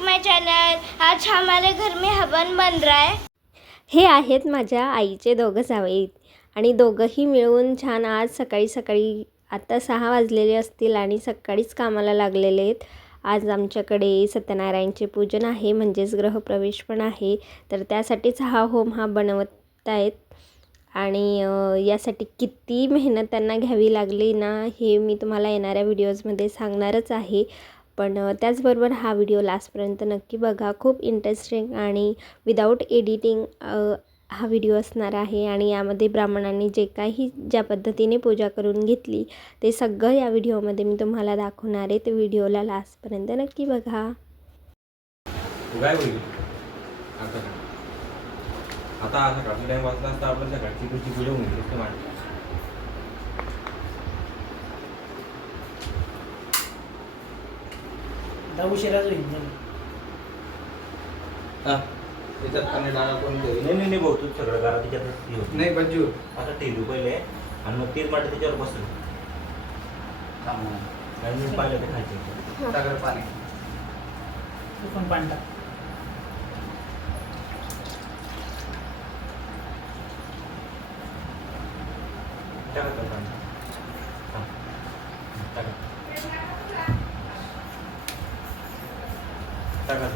To my channel. आज हमारे घर में हवन बन रहा है। हे आहेत माझ्या आईचे दोघं जावई आणि दोघंही मिळून छान आज सकाळी सकाळी आता 6 वाजलेले असतील आणि सकाळीच कामाला लागलेले आहेत। आज आमच्याकडे सत्यनारायणचे पूजन आहे, म्हणजेच गृहप्रवेश पण आहे, तर त्यासाठीच हा होम बनवत आहेत। आणि यासाठी किती मेहनत त्यांना घ्यावी लागली ना, हे मी तुम्हाला येणाऱ्या व्हिडिओजमध्ये सांगणारच आहे। पण त्याचबरोबर हा व्हिडिओ लास्टपर्यंत नक्की बघा, खूप इंटरेस्टिंग आणि विदाऊट एडिटिंग हा व्हिडिओ असणार आहे। आणि यामध्ये ब्राह्मणांनी जे काही ज्या पद्धतीने पूजा करून घेतली ते सगळं या व्हिडिओमध्ये मी तुम्हाला दाखवणार आहे, तर व्हिडिओला लास्टपर्यंत नक्की बघा। आता सकाळचा टाइम वाजला असता आपण सकाळची तुझी पूजा होऊन गेली असते माझी। उशिराच होईल त्याच्यात पाणी डाळ कोण नाही भाऊ, तू सगळं घरात त्याच्यातच नाही बज्जू आता ठेवू पहिले आणि मग तेल माटे त्याच्यावर बसलं आणि मी पाहिलं ते खायचं सागर पाणी तू पण पाणी टाक। टाका पाणी टाका टाका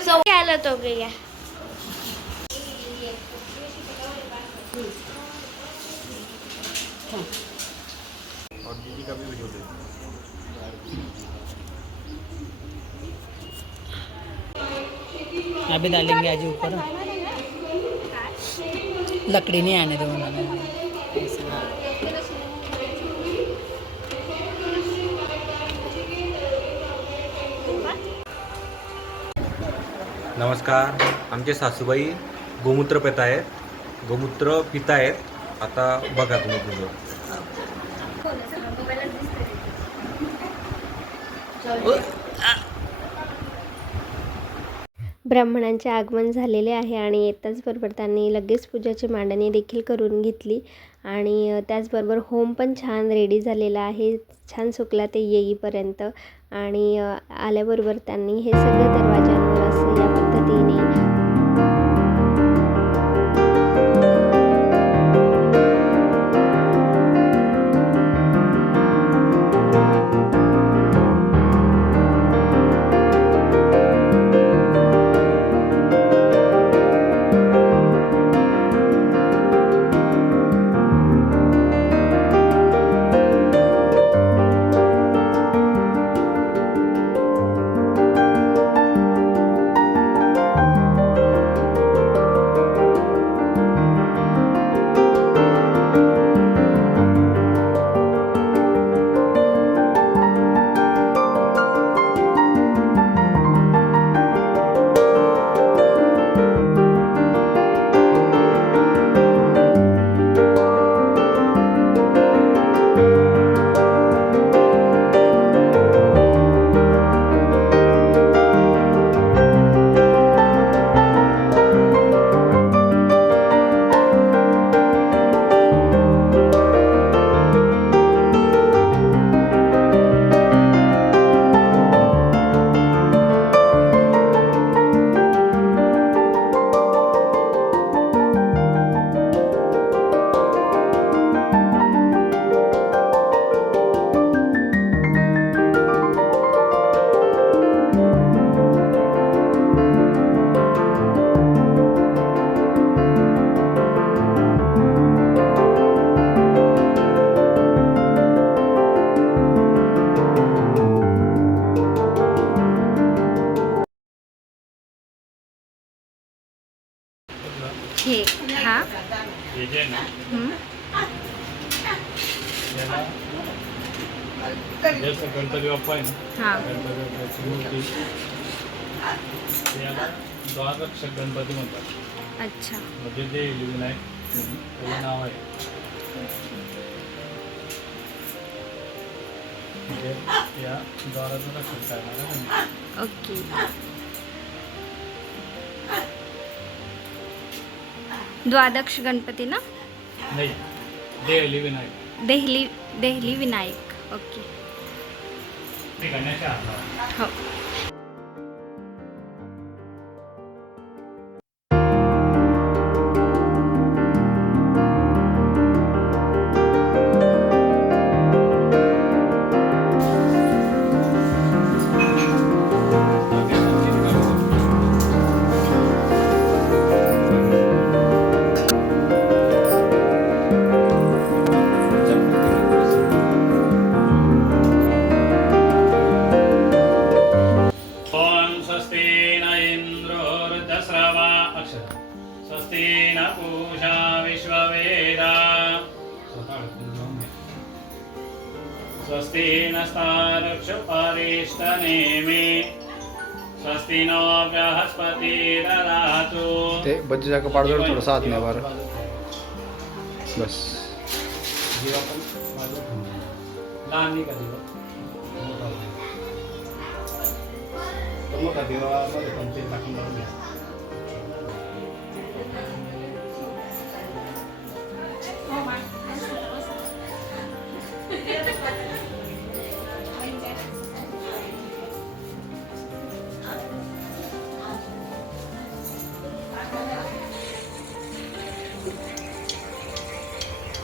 सो आलं तो गया। और दीदी का भी वीडियो दे। अभी डालेंगे आज ऊपर, लकड़ी नहीं आने दो उन्होंने। नमस्कार, आमचे सासूबाई गोमूत्र पित आहेत, गोमूत्र पितायत। आता बघा तुम्ही तुझं ब्राह्मणांचे आगमन झालेले आहे आणि येताच बरोबर त्यांनी लगेच पूजाची मांडणी देखील करून घेतली आणि त्याचबरोबर होम पण छान रेडी झालेला आहे, छान सुकला ते येईपर्यंत। आणि आल्याबरोबर त्यांनी हे सगळं दरवाजांवर असं या पद्धतीने हे हा जसं गणपती बाप्पा आहे ना, हां गणपती बाप्पाची मूर्ती याला द्वादश गणपती म्हणतात. अच्छा. म्हणजे ते विनायक त्याचं नाव आहे. म्हणजे या द्वाराचं रक्षण करणारा. ओके. द्वादश गणपती ना? नाही, देहली विनायक. देहली विनायक. ओके. ते गणेश आहे. हो. स्वस्ति न पूषा विश्ववेदा स्वस्ति नस्तारक्षपारिष्टनेमि स्वस्ति नो बृहस्पति ददातु. ते बच्चीचा कपाळ जर थोडंसं हात नाही बरं बस. लहान नाही का दिवा? मोठा दिवा मध्ये पण ते टाकून लावून घ्या.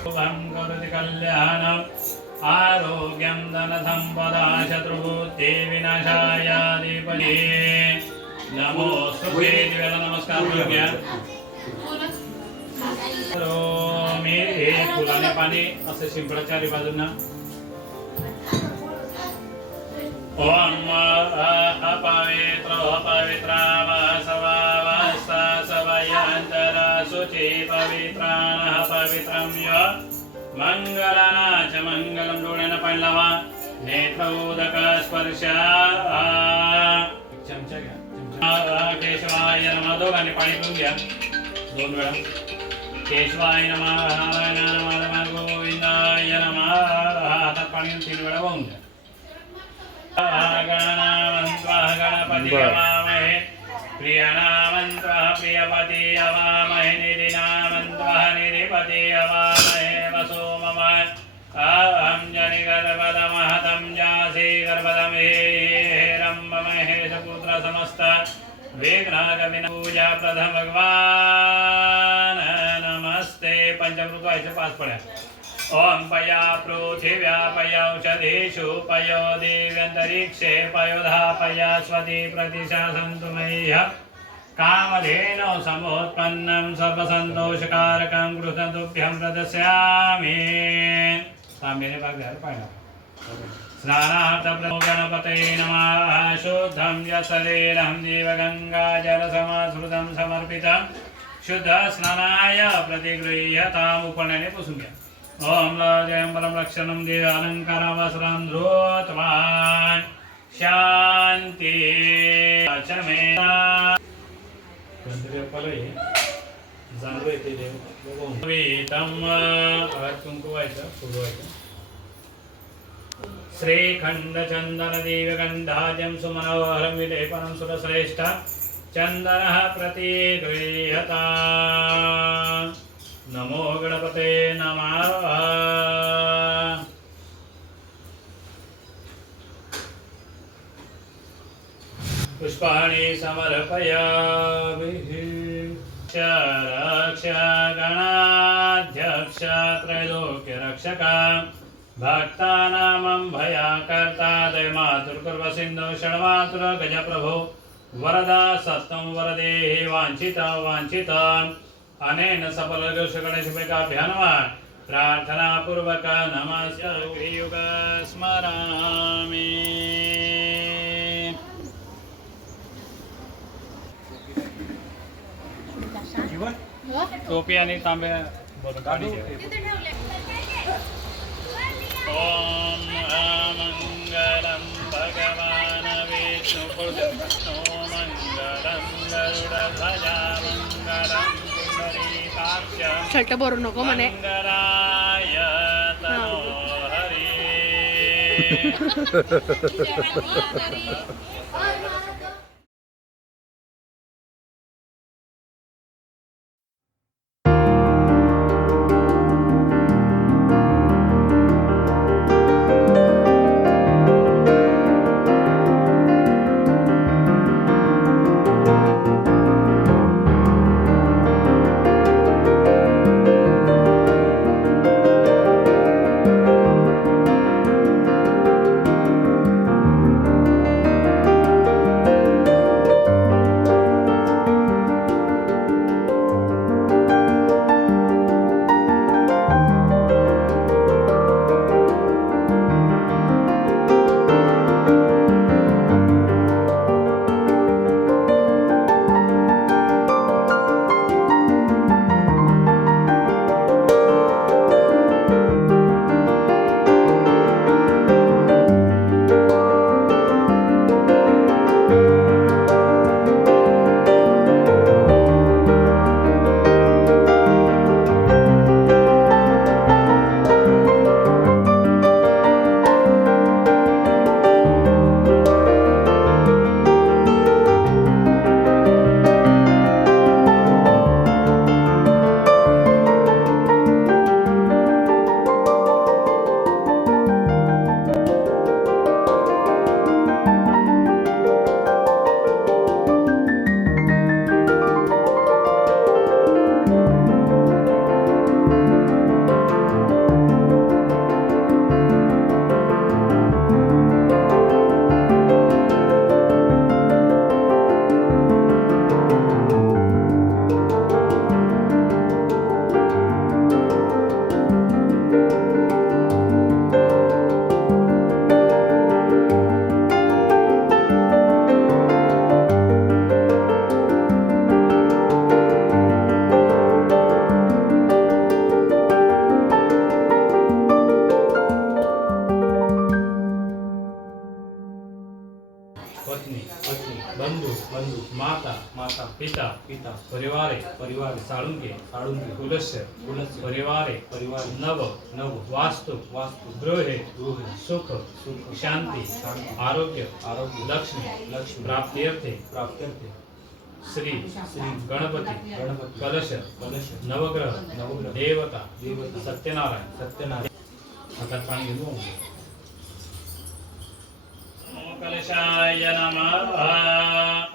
शुभं करोति कल्याणम् आरोग्यं धनसम्पदा शत्रुबुद्धि विनाशायाधिपते. नमोस्तुते. दिव्याला नमस्कार करूया. मी हे फुलाने पाणी असे शिंपडा चारी बाजूंना. ओम अपवित्र अपवित्रा वासवा सवयांतर शुचि पवित्राणः पवित्रं य मंगलानाच मंगलम. डोळ्यानं पाणी लावा. नेत्रोदक स्पर्श. चमचा घ्या. केशवाय नमः. दोघांनी पाणी पिऊन घ्या 2 वेळा. केशवाय नमः. नारायणाय नमः. गोविंदाय नमः. हातात पाणी 3 वेळा वाहून घ्या. गणपती अवामहे प्रियनामन्त्वः प्रियपति अवामहे निधिनामन्त्वः निधिपति अवामहे वसो मम अहं जनि गर्भदमहतं जासि गर्भदमहे सपुत्र समस्त विघ्नकविन पूजा प्रथम भगवान नमस्ते. पंचमृत व्हायचं 5 पड्या. ओम पया पृथिव्या पयौषधेषु पयो दिव्यन्तरिक्षे पयोधा पया स्वती प्रतिशा सन्तु मह्यः कामधेनो समुत्पन्नं सर्वसन्तोषकारकं कृततुभ्यं प्रदस्यामि. तांब्याने भाग द्यायला पाहिजे. स्नानार्थं गणपते नमः. शुद्धं यशरीरं देवगङ्गाजलसमाश्रितं समर्पितं शुद्ध स्नानाय प्रतिगृह्यताम्. उपण्याने पुसून घ्या. ओम जयं परम रक्षणं देव अलंकारावसरं धृतवान् शांती चमे. गणपती बाप्पाला जाणवं येते देव. वेदम कुंकू व्हायचं फुल व्हायचं. श्रीखंड चंदन देवगंधाजं सुमनोहरं विलेपनं सुरश्रेष्ठ चंदनः प्रतिगृह्यता. नमो गणपते नमः. पुष्पाणि समर्पयामि. रक्ष गणाध्यक्ष त्रैलोक्य रक्षक भक्तानां भयाकर्ता दयमातुर्कुर्व सिन्धु षण्मातुर गजप्रभो वरदा सत्तं वरदेहि वाञ्छित अनेन सफल गणेशकाभ्यान् प्रार्थना पूर्वक नमस्य युग स्मरामि. टोपी आणि तांबे ओम मंगलम भगवान विष्णु गरुडध्वजा मंगलं पुंडरीकाक्ष शर्ट भरू नको म्हणे. मंगलाय तनोहरी. पिता पिता परिवारे परिवार साळुंके साळुंके कुलस्य कुलस्य परिवारे परिवार नव नव वास्तु वास्तु गृहे गृहे सुख सुख शांति शांति आरोग्य आरोग्य लक्ष्मी लक्ष्मी प्राप्त्यर्थे प्राप्त्यर्थे श्री श्री गणपति गणपति कलश कलश नवग्रह नवग्रह देवता देवता सत्यनारायण सत्यनारायण हातात पाणी घेऊन कलशाय नमः.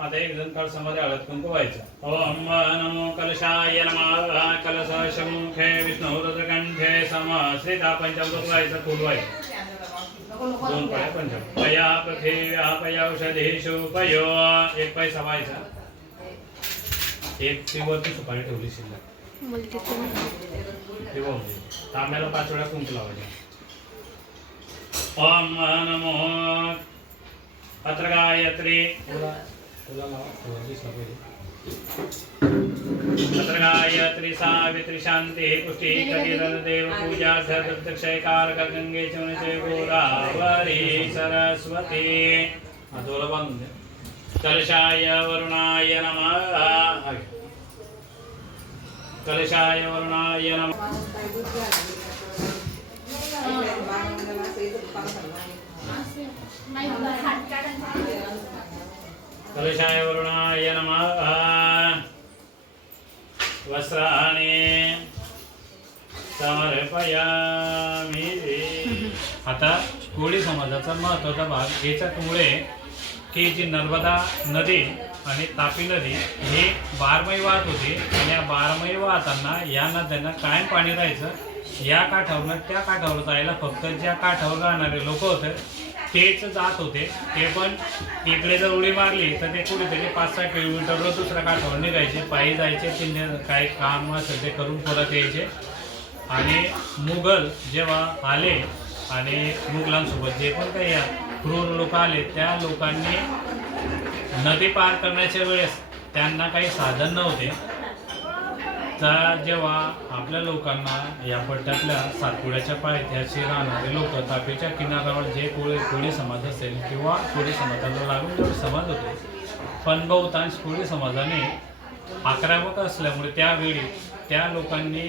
आता एक जण कळसामध्ये हळद कुंकू व्हायचं. ओम नमो कलशाय नमः. कलशमुखे विष्णुरुद्रकंठे समश्रिता पंचामृत व्हायचं. फुल व्हायचं. दोन पाय पंचामृत पया पृथिव्या पयौषधीषु पयो. एक पैसा व्हायचा. एक तीवरती सुपारी ठेवली शिल्लक तांब्याला 5 वेळा कुंकू लावायचं. ओम नमो पत्रगायत्री पत्रगायत्री सावित्री शांति पुष्टि कटिरन देव पूजा प्रत्यक्षयकार गंगे चुनचे गोदावरी सरस्वती. डोला बांधून दे. कलशाय वरुणाय नमः. कलशाय वरुणाय नमः. कलशाय वरुणाय नमः. वस्त्राणि समर्पयामि. आता कोळी समाजाचा महत्त्वाचा भाग याच्यामुळे की जी नर्मदा नदी आणि तापी नदी ही 12 वाहत होती आणि या 12 वाहताना या नद्यांना कायम पाणी राहायचं. या काठावरून त्या काठावर जायला फक्त ज्या काठावर राहणारे लोक होते तेच जात होते. ते पण इकडे जर उडी मारली तर ते कुठेतरी 5-6 किलोमीटरवर दुसऱ्या काठावर निघायचे, पायी जायचे, तिने काही काम असेल ते करून परत यायचे. आणि मुघल जेव्हा आले आणि मुघलांसोबत जे पण काही क्रूर लोक आले त्या लोकांनी नदी पार करण्याच्या वेळेस त्यांना काही साधन नव्हते. तर जेव्हा आपल्या लोकांना या पट्ट्यातल्या सातपुड्याच्या पायथ्याशी राहणारे लोक तापीच्या किनाऱ्यावर जे कोळी समाज असेल किंवा कोळी समाजाला लागून जेवढे समाज होते पण बहुतांश कोळी समाजाने आक्रमक असल्यामुळे त्यावेळी त्या लोकांनी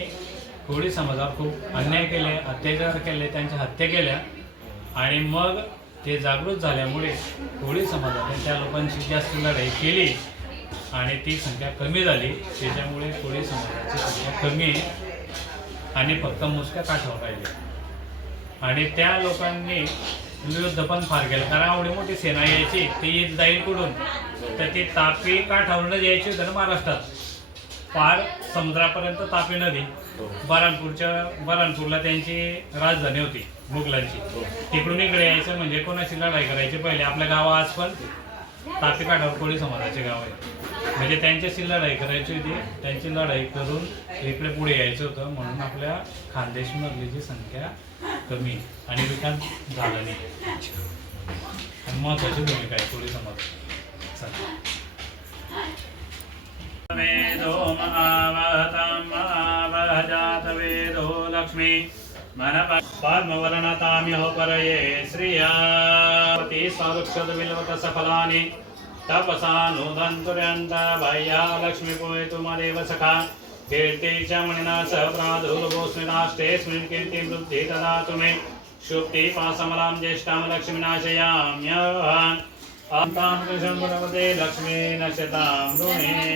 कोळी समाजावर खूप अन्याय केले, अत्याचार केले, त्यांच्या हत्या केल्या आणि मग ते जागृत झाल्यामुळे कोळी समाजाने त्या लोकांशी जास्त लढाई केली आणि ती संख्या कमी झाली. त्याच्यामुळे कोळी समाजाची संख्या कमी आणि फक्त मोजक्या काठावर राहिली. आणि त्या लोकांनी युद्ध पण फार केलं, कारण एवढी मोठी सेना यायची ती जाईल कुठून, तर ती तापी काठावरूनच यायची होती ना महाराष्ट्रात, पार समुद्रापर्यंत तापी नदी. बऱ्हाणपूरला त्यांची राजधानी होती मुघलांची. तिकडून इकडे यायचं म्हणजे कोणाची लढाई करायची पहिले. आपल्या गावा आज पण तापी काठावर कोळी समाजाचे गाव आहे, म्हणजे त्यांच्याशी लढाई करायची होती. त्यांची लढाई करून इकडे पुढे यायचं होतं, म्हणून आपल्या खानदेशमधली जी संख्या कमी आणि विकास झाला नाही. महत्वाची भूमिका आहे कोळी समाज. वेदो महावहतां महावहजात वेदो लक्ष्मी पद्मवर्णताम्यहो परये श्रियावती सारुक्षद विलवत सफलानि तपसा नोदन्तुर्यन्त भय्या लक्ष्मी पोयतु मदेव सखा कीर्ति च मणिना सह प्रादुर्भोस्मिनाष्टेऽस्मिन् कीर्तिं वृद्धि ददातु मे शुक्ति पासमलां ज्येष्ठां लक्ष्मीनाशयाम्यहम् अन्तां कृष्णं गुणवते लक्ष्मी नश्यतां ऋणे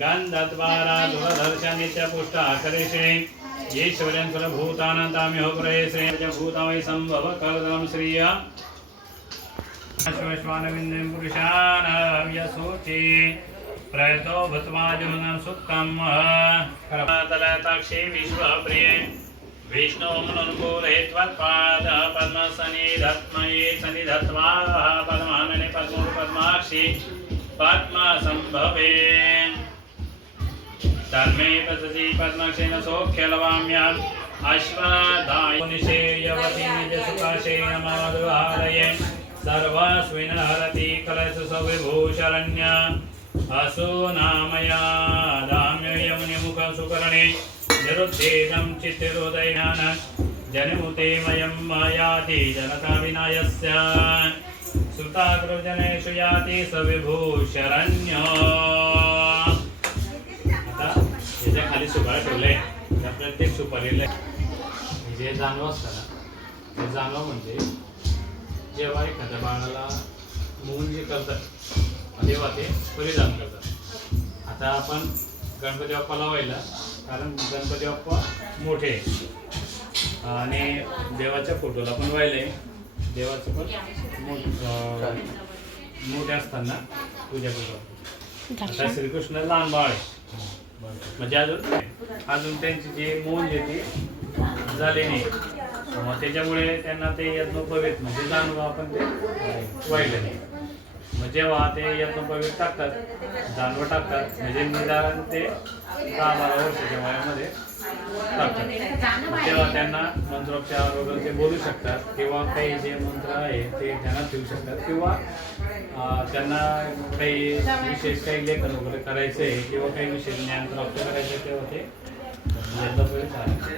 गन्धद्वारा दूरदर्शनित्यपुष्टा करिष्ये ईश्वरं सर्वभूतानां प्रयसे भूता वै सम्भव कलदं श्रिया श्वश्वानविन्दं पुरुषान् यशोचि प्रयतो भूत्वाजुनं सुक्तं करतलताक्षी विश्वप्रिये विष्णु मनुकूले त्वत्पाद पद्मसनिधत्मये सनिधत्वा पद्मानने पद्माक्षी पद्मसम्भवे धर्मे पससि पद्मक्षेण सौख्यलवाम्याम् अश्वदाय निषेयवती निजसुखाशेन माधुहारये सर्वस्विन् हरति कलशसविभूषरण्य असुनामया दाम्य यमुनिमुखं सुकर्णे निरुद्धेदं चित्तिरोदयान जनिमुते मयं मायाति जनता विनायस्य सुताग्रजनेषु याति सविभूषरण्य. आता याच्या खाली सुपारी ठेवले, त्या प्रत्येक सुपारीला जे जानवं असतं ना, ते जानवं म्हणजे जेव्हा एखाद्या बाळाला मूल जे करतात तेव्हा ते परिधान करतात. आता आपण गणपती बाप्पाला व्हायला, कारण गणपती बाप्पा मोठे आणि देवाच्या फोटोला पण व्हायले, देवाचं पण मोठे असताना पूजा करतो. आता श्रीकृष्ण लहान बाळ आहे, म्हणजे अजून त्यांची जी मोंज आहे ती झाली नाही, मग त्याच्यामुळे त्यांना ते यज्ञोपवीत म्हणजे जानवं आपण ते व्हायला नाही. मग जेव्हा ते यज्ञोपवीत टाकतात, जानवं टाकतात, म्हणजे निदान ते 10-12 वर्षाच्या वयामध्ये टाकतात, तेव्हा त्यांना मंत्रोपचार वगैरे ते बोलू शकतात किंवा काही जे मंत्र आहे ते त्यांना ठेवू शकतात किंवा त्यांना काही विशेष काही लेखन वगैरे करायचं आहे किंवा काही विशेष ज्ञान प्राप्त करायचं आहे तेव्हा ते यज्ञोपवीत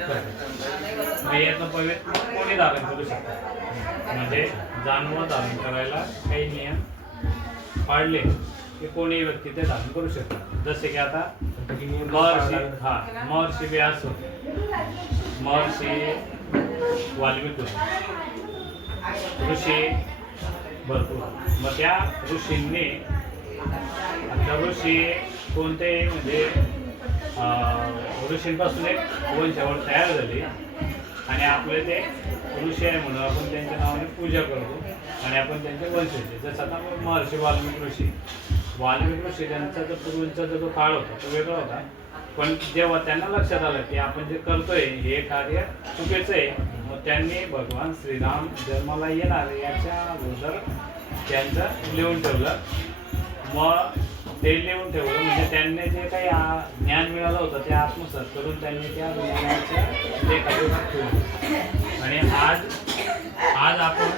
करतात. यज्ञोपवीत कोणी धारण करू शकतात, म्हणजे जानवं धारण करायला काही नियम पाळले की कोणी व्यक्ती ते धारण करू शकतात. जसे की आता महर्षी व्यास होते, महर्षी वाल्मिकी ऋषी भरपूर. मग त्या ऋषींनी ऋषी कोणते म्हणजे ऋषींपासून एक वंशावळ तयार झाली आणि आपले ते ऋषी आहे म्हणून आपण त्यांच्या नावाने पूजा करतो आणि आपण त्यांचे वंशज. जसं आता महर्षी वाल्मिकी ऋषी त्यांचा जो पूर्वीचा जो काळ होता तो वेगळा होता, पण जेव्हा त्यांना लक्षात आलं की आपण जे करतोय हे कार्य चुकीचं आहे, मग त्यांनी भगवान श्रीराम जन्माला येणार याच्या अगोदर त्यांचं लिहून ठेवलं. मग ते लिहून ठेवलं म्हणजे त्यांनी जे काही ज्ञान मिळालं होतं ते आत्मसात करून त्यांनी त्या ज्ञानाच्या लेखाजोखात ठेवलं. आणि आज आपण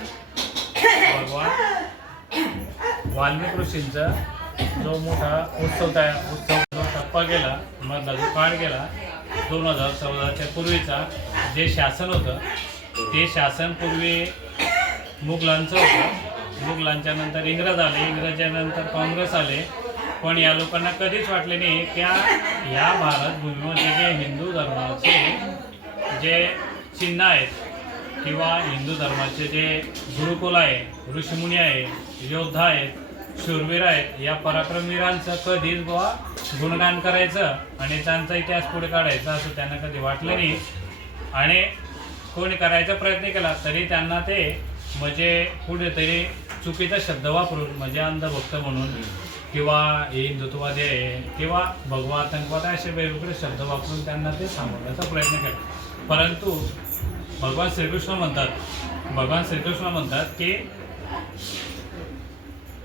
भगवान वाल्मिकी ऋषींचा जो मोठा उत्सव जो टप्पा गेला, मधला जो काळ गेला 2014च्या पूर्वीचा जे शासन होतं ते शासन पूर्वी मुघलांचं होतं. मुघलांच्या नंतर इंग्रज आले, इंग्रजांच्या नंतर काँग्रेस आले, पण या लोकांना कधीच वाटले नाही की या भारत भूमीमध्ये जे हिंदू धर्माचे जे चिन्ह आहेत किंवा हिंदू धर्माचे जे गुरुकुल आहे, ऋषिमुनी आहे, योद्धा आहेत, शूरवीर आहेत, या पराक्रमवीरांचं कधीच बुवा गुणगान करायचं आणि त्यांचा इतिहास पुढे काढायचा असं त्यांना कधी वाटलं नाही. आणि कोणी करायचा प्रयत्न केला तरी त्यांना ते म्हणजे कुठेतरी चुकीचा शब्द वापरून म्हणजे अंधभक्त म्हणून किंवा हिंदुत्ववादी आहे किंवा भगवा आतंकवाद असे वेगवेगळे शब्द वापरून त्यांना ते सांगण्याचा प्रयत्न केला. परंतु भगवान श्रीकृष्ण म्हणतात की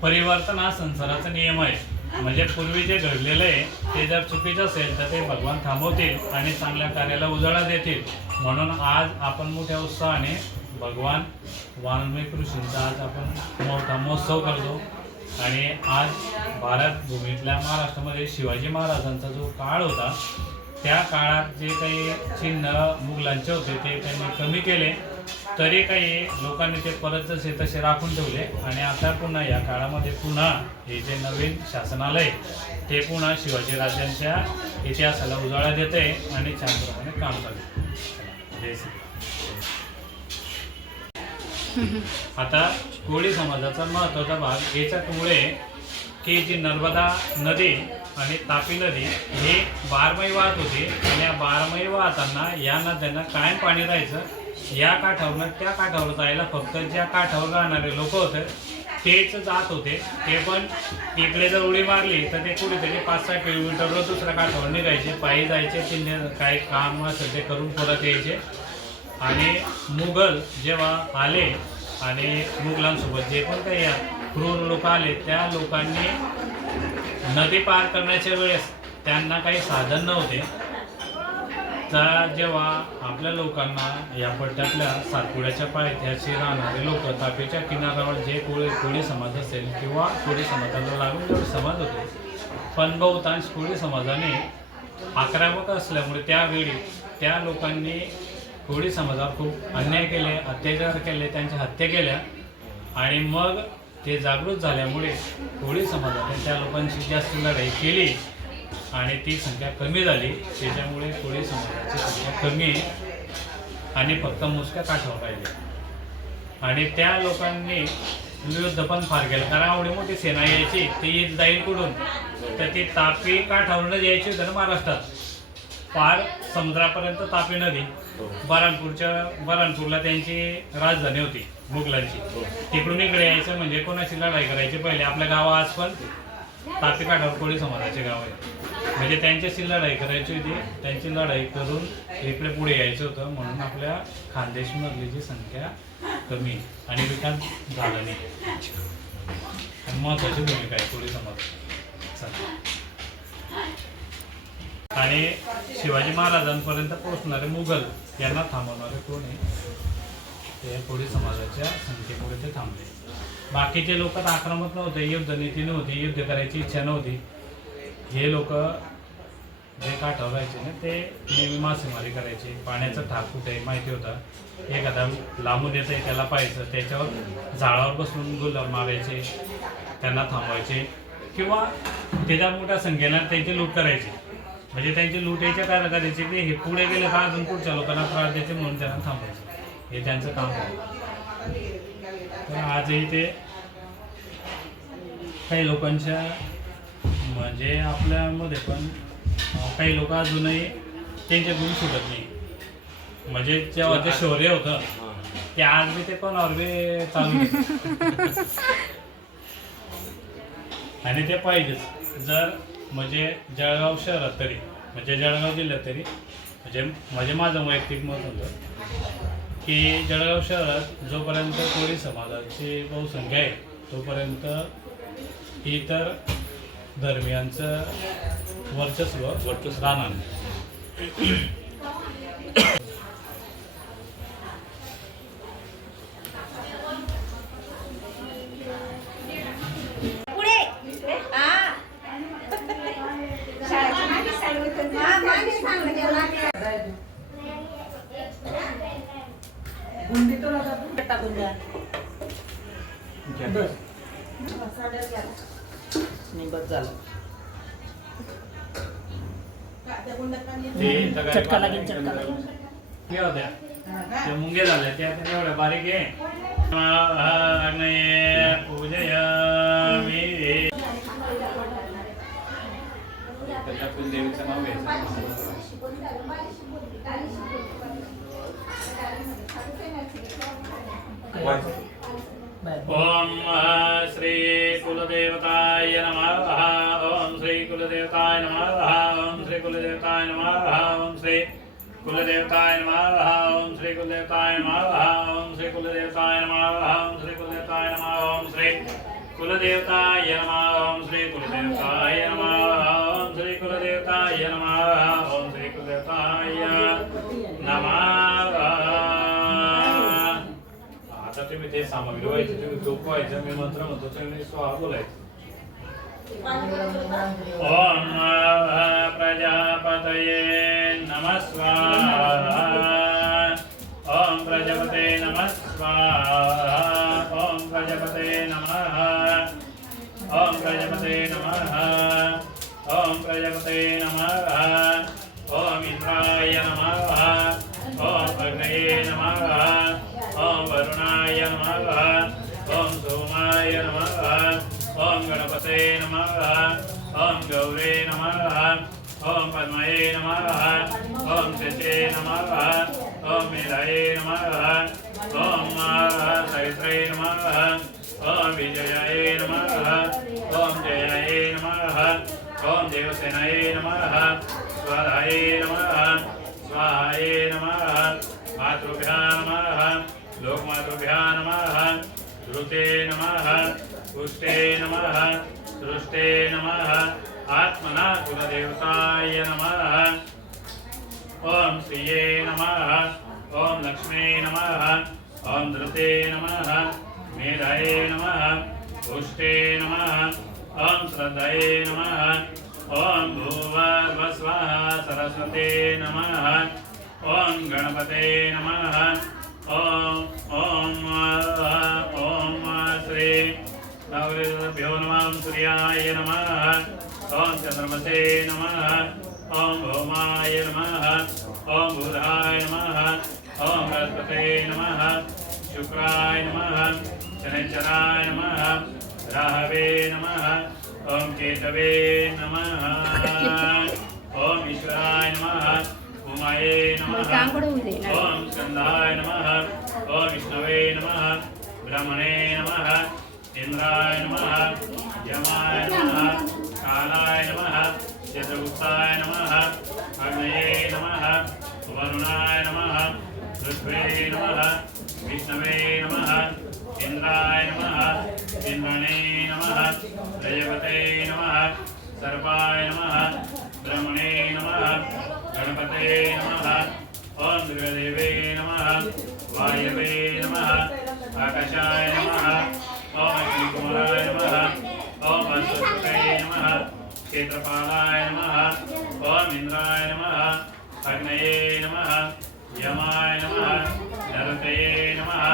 परिवर्तन हा संसाराचा नियम आहे. म्हणजे पूर्वी जे घडलेलं आहे ते जर चुकीचं असेल तर ते भगवान थांबवतील आणि चांगल्या कार्याला उजाळा देतील. म्हणून आज आपण मोठ्या उत्साहाने भगवान वाल्मिकी ऋषींचा आज आपण मोठा महोत्सव करतो. आणि आज भारत भूमीतल्या महाराष्ट्रामध्ये शिवाजी महाराजांचा जो काळ होता त्या काळात जे काही चिन्ह मुघलांचे होते ते त्यांनी कमी केले, तरी काही लोकांनी ते परत जसे तसे राखून ठेवले. आणि आता पुन्हा या काळामध्ये पुन्हा हे जे नवीन शासनालय ते पुन्हा शिवाजी राजांच्या इतिहासाला उजाळा देते आणि छान प्रमाणे काम करते. जय श्री. आता कोळी समाजाचा महत्त्वाचा भाग याच्यामुळे की जी नर्मदा नदी आणि तापी नदी हे बारमाही वाहत होती आणि या बारमाही वाहताना या नद्यांना कायम पाणी राहायचं. या काठावरून त्या काठावर जायला फक्त ज्या काठावर राहणारे लोक होते तेच जात होते. ते पण इकडे जर उडी मारली तर ते कुठेतरी 5-6 किलोमीटरवर दुसऱ्या काठावर निघायचे, पायी जायचे, तिने काही काम असेल ते करून परत यायचे. आणि मुघल जेव्हा आले आणि मुघलांसोबत जे पण काही क्रूर लोक आले त्या लोकांनी नदी पार करण्याच्या वेळेस त्यांना काही साधन नव्हते. तर जेव्हा आपल्या लोकांना या पट्ट्यातल्या सातपुड्याच्या पायथ्याशी राहणारे लोक तापीच्या किनाऱ्यावर जे कोळी समाज असेल किंवा कोळी समाजाला लागून जेवढे समाज होते पण बहुतांश कोळी समाजाने आक्रमक असल्यामुळे त्यावेळी त्या लोकांनी कोळी समाजावर खूप अन्याय केले, अत्याचार केले, त्यांच्या हत्या केल्या. आणि मग ते जागृत झाल्यामुळे कोळी समाजाने त्या लोकांशी जास्त लढाई केली आणि ती संख्या कमी झाली. त्याच्यामुळे कोळी समाजाची संख्या कमी आणि फक्त मोजक्या काठावर राहिले. आणि त्या लोकांनी युद्ध पण फार केलं, कारण एवढी मोठी सेना यायची ती जाईल कुठून, तर ती तापी काठावरूनच यायची होती ना महाराष्ट्रात. पार समुद्रापर्यंत तापी नदी, बऱ्हाणपूरला त्यांची राजधानी होती मुघलांची. तिकडून इकडे यायचं म्हणजे कोणाची लढाई करायची पहिले आपल्या गावा. आज पण तापी काठावर कोळी समाजाचे गाव आहे, म्हणजे त्यांच्याशी लढाई करायची होती. त्यांची लढाई करून इकडे पुढे यायचं होतं. म्हणून आपल्या खानदेशमधली जी संख्या कमी आणि विकास झाला नाही. आणि महत्त्वाची भूमिका आहे कोळी समाज. आणि शिवाजी महाराजांपर्यंत पोहोचणारे मुघल यांना थांबवणारे कोण आहे, ते कोळी समाजाच्या संख्येमुळे ते थांबले. बाकीचे लोक तर आक्रमक नव्हते, युद्धनीती नव्हती, युद्ध करायची इच्छा नव्हती. हे लोक जे काठावर राहायचे ना ते नेहमी मासेमारी करायचे. पाण्याचा ठाक कुठे माहिती होता, एखादा लांबून येतं आहे त्याला पाहायचं, त्याच्यावर झाडावर बसून गुल्हार मारायचे, त्यांना थांबवायचे किंवा त्याच्या मोठ्या संख्येला त्यांची लूट करायची. म्हणजे त्यांची लूट याच्या काय करायचे की हे पुढे गेले का अजून पुढच्या लोकांना त्रास द्यायचे म्हणून त्यांना थांबायचे. हे त्यांचं काम आहे. तर आजही ते काही लोकांच्या म्हणजे आपल्यामध्ये पण काही लोक अजूनही त्यांचे गुण सुटत नाही. म्हणजे जेव्हा ते शौर्य होतं ते आज बी ते कोणावर बी चालू आणि ते पाहिजेच. जर म्हणजे जळगाव शहरात तरी म्हणजे जळगाव जिल्ह्यात तरी म्हणजे माझं वैयक्तिक मत होतं की जळगाव शहरात जोपर्यंत कोळी समाजाची बहुसंख्या आहे तोपर्यंत इतर धर्मियांचं वर्चस्व राहणार. बस नाही बस झालं चटका लागेल चटका लागेल क्या होत्या ते मुंगे झाले त्या एवढ्या बारीक आहे अग्नये पूजयामि त्याच्या कुलदेवीचं नाव घ्यायचं ओम श्री कुलदेवताय नमः ओम श्री कुलदेवताय नमः ओम श्री कुलदेवताय नमः ओम श्री कुलदेवताय नमः ओम श्री कुलदेवताय नमः ओम श्री कुलदेवताय नमः ओम श्री कुलदेवताय नमः ओम श्री कुलदेवताय नमः ओम श्री कुलदेवताय नमः ओम श्री कुलदेवताय नमः ओम श्री कुलदेवताय नमः आता तुम्ही ते सामग्री व्हायची तुम्ही झोप व्हायचं मी मंत्र म्हणतो तुम्ही स्वाहा बोलायचं ओम प्रजापतये नमः स्वाहा ओम प्रजापते नमः स्वाहा ओम प्रजापते नमः ओम प्रजापते नमः ओम प्रजापते नमः ओम इंद्राय नमः ओम अग्नये नमः ओम वरुणाय नमः ओम सोमाय नमः ओम गणपते नमः ओम गौरे नमः ओम पद्मये नमः ओम शचे नमः ओम मेधाये नमः ओम सवित्रे नमः ओम विजयाय नमः ओम जयाय नमः ओम देवसेनाय नमः स्वाहाय नमः स्वाहाय नमः मातृभ्यां नमः लोकमातृभ्यां नमः श्रुते नमः पुष्टे नमः सृष्टे नमः आत्मना कुलदेवताय नमः ओम श्रिये नमः ओम लक्ष्मे नमः ओम धृते नमः मेधाये नमः पुष्टे नमः ओम श्रद्धाये नमः ओम भूर्भुवस्वः सरस्वते नमः ओम गणपते नमः ओम श्री नवग्रहभ्यो नमः सूर्याय नमः ओम चंद्रमसे नमः ओम भौमाय नमः ओम बुधाय नमः ओम बृहस्पते नमः शुक्राय नमः शनिश्चराय नमः राहवे नमः ओम केतवे नमः ओम ईश्वराय नमः उमाये नमः ओम स्कंदाय नमः ओम विष्णवे नमः ब्रह्मणे नमः इंद्राय नमः यमाय नमः कालाय नमः चित्रगुप्ताय नमः अग्नये नमः वरुणाय नमः पृथ्वे नमः विष्णवे नमः इंद्राय नमः इंद्रणे नमः प्रजापते नमः सर्वाय नमः ब्रह्मणे नमः गणपते नमः ओम दुर्गादेवे नमः वायवे नमः आकाशाय नमः ओम अग्निकुमाराय नमः ओम सरस्वते नमः क्षेत्रपालाय नमः ओम इंद्राय नमः अग्नये नमः यमाय नमः नरतये नमः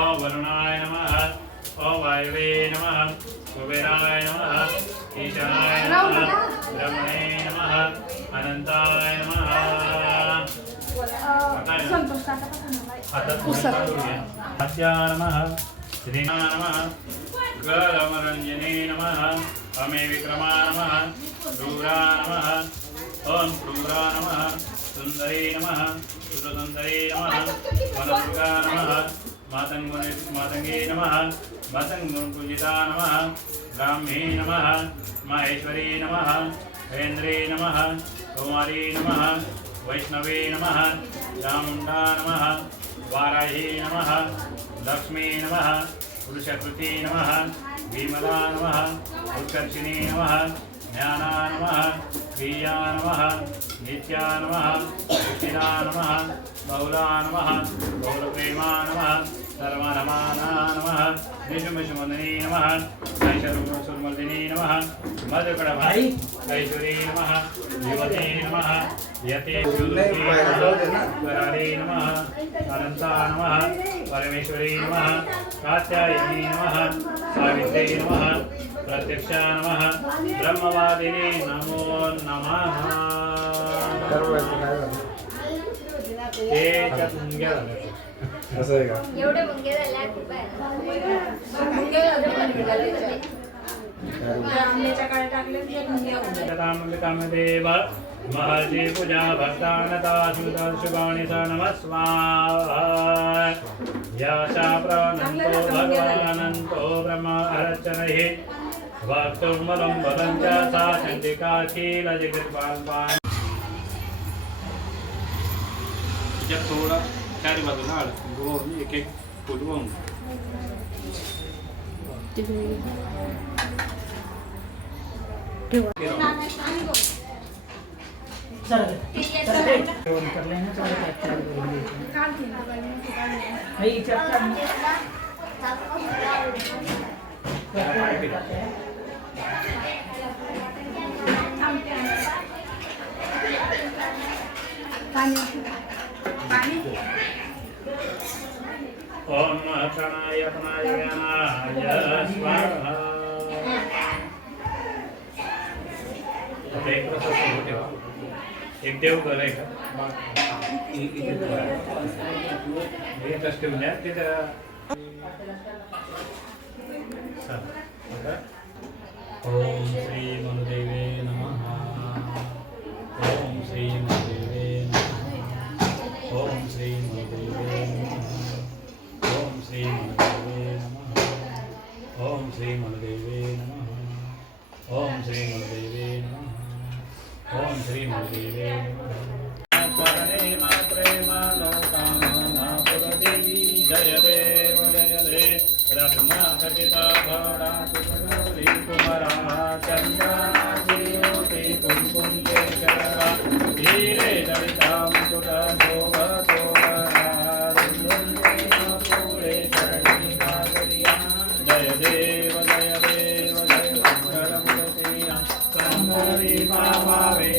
ओम वरुणाय नमः ओम वायवे नमः कुबेराय नमः ईशानाय नमः ब्रह्मणे नमः अनंताय नमः हत्या नमः श्रीना नमः गलमरंजने नमः अमे विक्रमा नमः क्रूरा नमः ओम क्रूरा नमः सुंदरी नमः सुरसुंदरी नमः वनदुर्गा नमः मातंगे नमः मातंगुंजिता नमः ब्राह्मी नमः माहेश्वरी नमः हेन्द्रे नमः कुमारी नमः वैष्णवे नमः चामुंडा नमः वाराही नमः लक्ष्मी नमः पुरुषकृति नमः विमला नमः उत्कर्षिणी नमः ज्ञाना नमः क्रिया नमः नित्या नमः सुखिदा नमः बहुला नमः बहुलप्रेमा नमः सर्वनमाना नमः विष्णुविष्णुमन्दिनी नमः नैशरुसुर्मर्दिनी नमः मधुकड़भाई कैशोरी नमः युवती नमः यते करारी नमः अनंता नमः परमेश्वरी नमः कात्यायनी नमः सावित्री नमः प्रत्यक्षा नमः ब्रह्मवादिनी नमो नमः एवढे मुंगे झाले खूप कामदेव महर्षि पूजा भक्तानता शुभानि स नमस्वाहा यशा प्रणन्तो भगवानन्तो ब्रह्म अर्चनहि वक्तुं बलं बलं च सा चण्डिका कीलजगत्पाल्पान् जब थोड़ा चारी बाजूला आड एक एक फूट वाहून ओम प्राणाय प्राणायामाय स्वाहा एक प्रसाद सुरू ठेवा एक देवघर आहे का ठेवून द्या तिथं ओम श्री मनुदेवे नमः ओम श्री मनुदेवे नमः ओम श्री मनुदेवे नमः ओम श्री मनुदेवे नमः ओम श्री मनुदेवे नमः ओम श्री मनुदेवे नमः ओम श्री मनुदेवे नमः प्रेम लोकामना पुरदेवी जय देव रत्नाखचिता भवना कुमरी कुमरा चन्द्रा ज्योति कुमकुम केशरा धीरे ललिता मुकुट शोभा पूरे चरणी कागरिया जय देव जय मंगलमूर्ति संगरी बाबा वे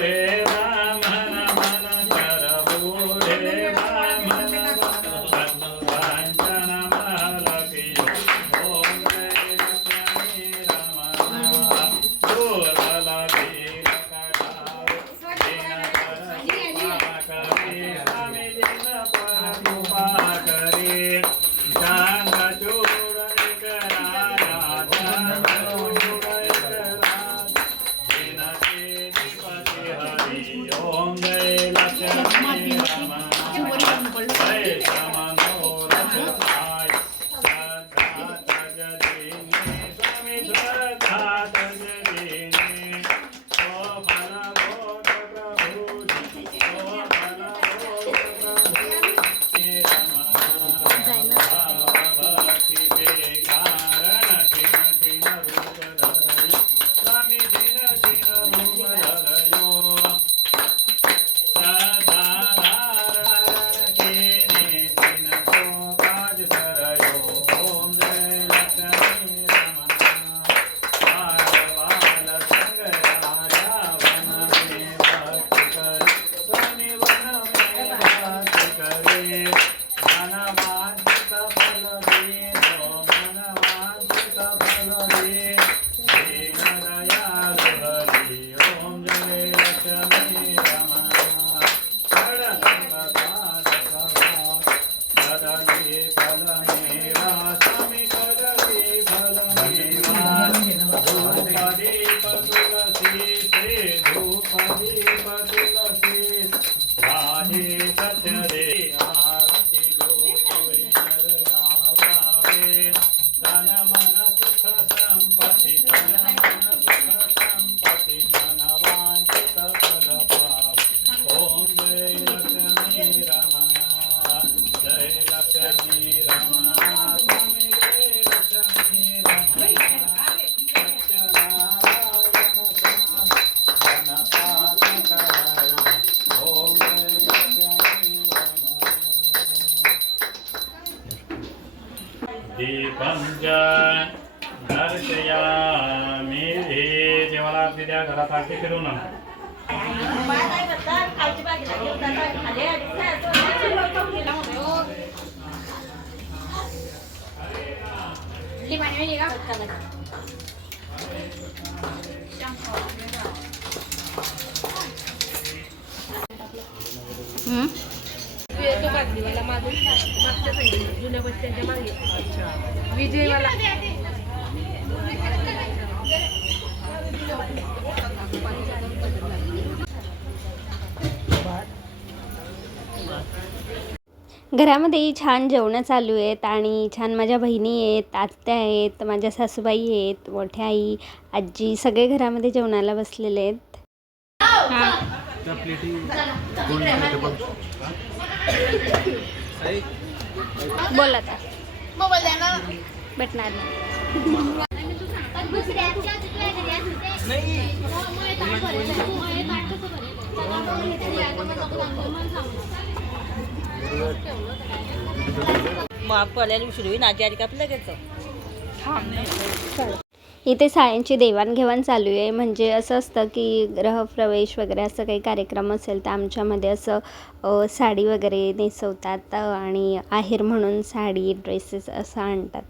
Hare दीपं च दर्शयामि देवाला आरती द्या घरात आरती फिरवून घरामध्ये छान जेवणं चालू आहेत आणि छान माझ्या बहिणी आहेत, आत्या आहेत, माझ्या सासूबाई आहेत, मोठ्या आई, आजी सगळे घरामध्ये जेवणाला बसलेले आहेत. बोल आता. भेटणार इथे साड्यांची देवाणघेवाण चालू आहे. म्हणजे असं असतं की गृहप्रवेश वगैरे असं काही कार्यक्रम असेल तर आमच्यामध्ये असं साडी वगैरे नेसवतात आणि आहेर म्हणून साडी ड्रेसेस असं आणतात.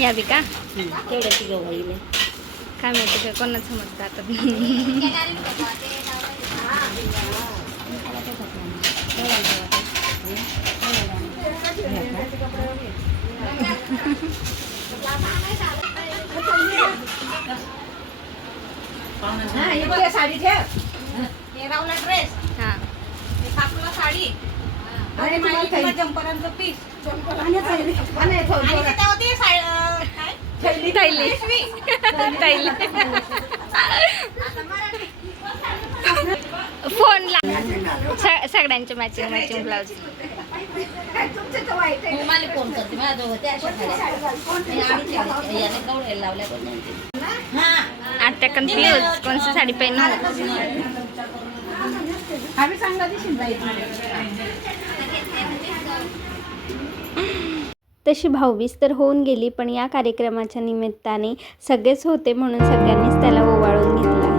यावी का काय माहिती का कोणाचं मत आता. साडी ठेव ड्रेस साडी आणि माझी जंपरांचं पीस फोन ला सगळ्यांचे मॅचिंग मॅचिंग ब्लाउज. फोन करते आता कन्फ्यूज कोणती साडी पहनू. तशी भाऊबीज तर होऊन गेली पण या कार्यक्रमाच्या निमित्ताने सगळेच होते म्हणून सगळ्यांनीच त्याला ओवाळून घेतलं आहे.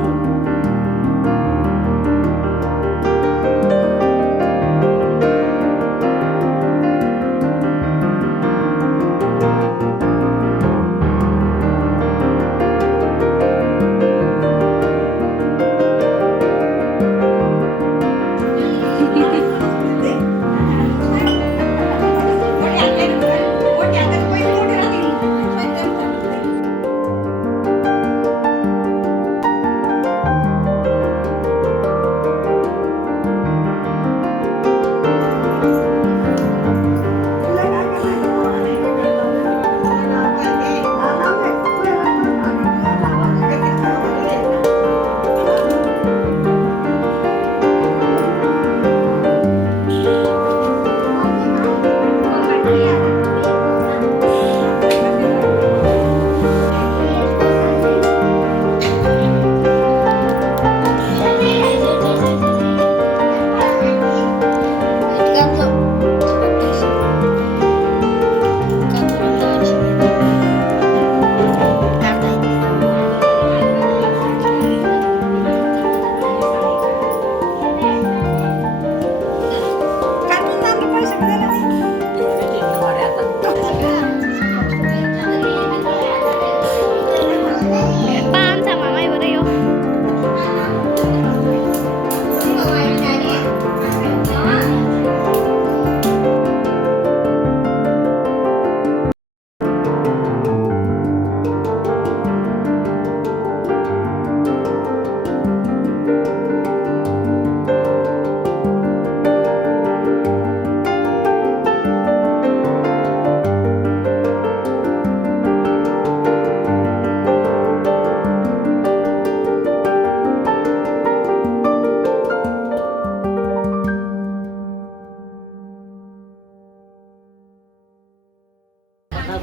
हा,